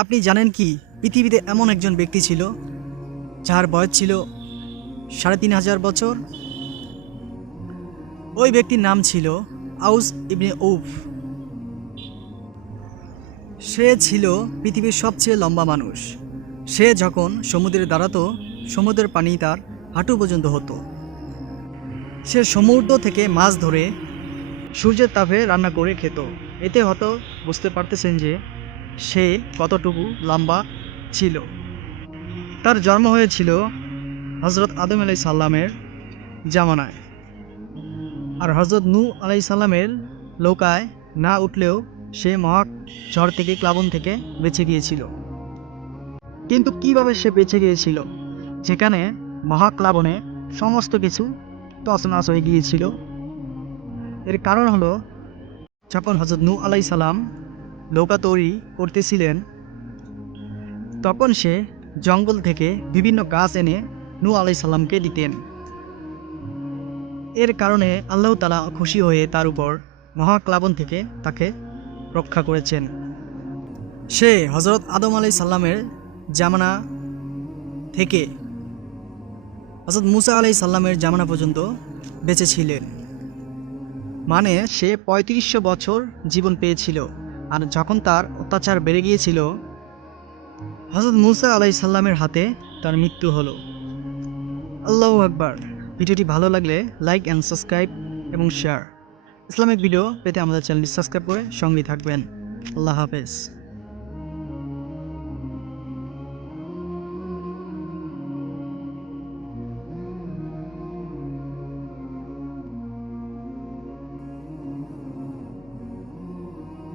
আপনি জানেন কি পৃথিবীতে এমন একজন ব্যক্তি ছিল যার বয়স ছিল ৩,৫০০ বছর? ওই ব্যক্তির নাম ছিল আউস ইবনে উফ। সে ছিল পৃথিবীর সবচেয়ে লম্বা মানুষ। সে যখন সমুদ্রে দাঁড়াতো, সমুদ্রের পানি তার হাঁটু পর্যন্ত হতো। সে সমুদ্র থেকে মাছ ধরে সূর্যের তাপে রান্না করে খেত। এতে হয়তো বুঝতে পারতেছেন যে সে কতটুকু লম্বা ছিল। তার জন্ম হয়েছিল হজরত আদম আলাই সাল্লামের জামানায়। আর হজরত নূহ আলাই সাল্লামের নৌকায় না উঠলেও সে মহা ঝড় থেকে, প্লাবন থেকে বেঁচে গিয়েছিল। কিন্তু কিভাবে সে বেঁচে গিয়েছিল, যেখানে মহাপ্লাবনে সমস্ত কিছু তছনছ হয়ে গিয়েছিল? এর কারণ হলো, যখন হজরত নূহ আলাই সাল্লাম নৌকা তৈরি করতেছিলেন, তখন সে জঙ্গল থেকে বিভিন্ন গাছ এনে নূহ আলাই সাল্লামকে দিতেন। এর কারণে আল্লাহ তাআলা খুশি হয়ে তার উপর মহাপ্লাবন থেকে তাকে রক্ষা করেছেন। সে হজরত আদম আলাই সাল্লামের জামানা থেকে হজরত মুসা আলাই সাল্লামের জামানা পর্যন্ত বেঁচে ছিলেন। মানে সে ৩৫০০ বছর জীবন পেয়েছিল। আর যখন তার অত্যাচার বেড়ে গিয়েছিল, হজরত মুসা আলাই সাল্লামের হাতে তার মৃত্যু হলো। আল্লাহু আকবার। ভিডিওটি ভালো লাগলে লাইক অ্যান্ড সাবস্ক্রাইব এবং শেয়ার। ইসলামিক ভিডিও পেতে আমাদের চ্যানেলটি সাবস্ক্রাইব করে সঙ্গেই থাকবেন। আল্লাহ হাফেজ।